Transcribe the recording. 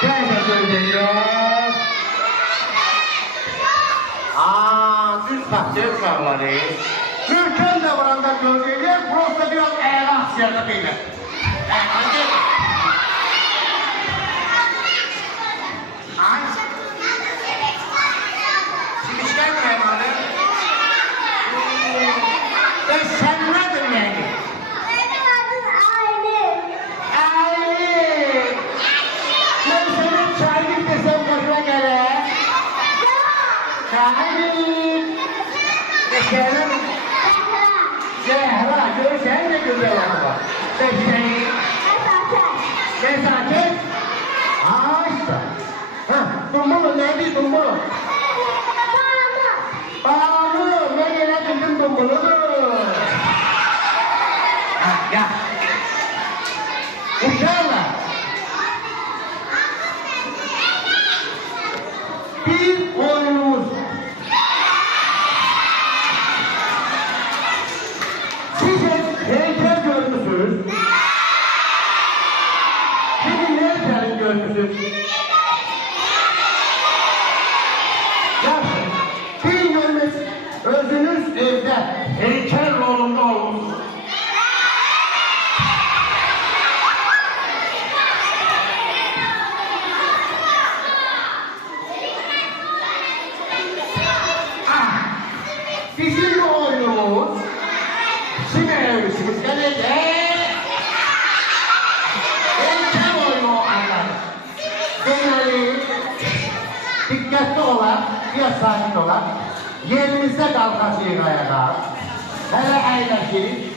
Teşekkür ediyorum. Düz tahtaya uşaqları. Gürkan da varanda gördüğünüz, burası biraz eğraq siyasına beyler. Hadi. Ay. Simişken mi heymanı? Sen nedir yani? Benim adım Aylin. Aylin. Ben senin çaylık desem boşuna gelir. Aylin. Zehra. Zehra. Görürsen ne güzel var. Peki. Nezaket. İşte. Dumbulu neydi dumbulu? Bağlı. Ne yere bildim dumbulu. Gel. Uşağlar. Bir oyunumuz. Siz heykel görmüşsünüz. Şimdi ne heykelin görmüşsünüz? Bir görmüş, özünüz evde heykel rolunda olmuş. Bizim bu oyunumuz Simeğimiz gelecek. Heykel oyunu anlar. Denelim. Dikkatli olan, biraz sakin olan. Yerinizde kalkasıyla ayağa. Hele aylaşın.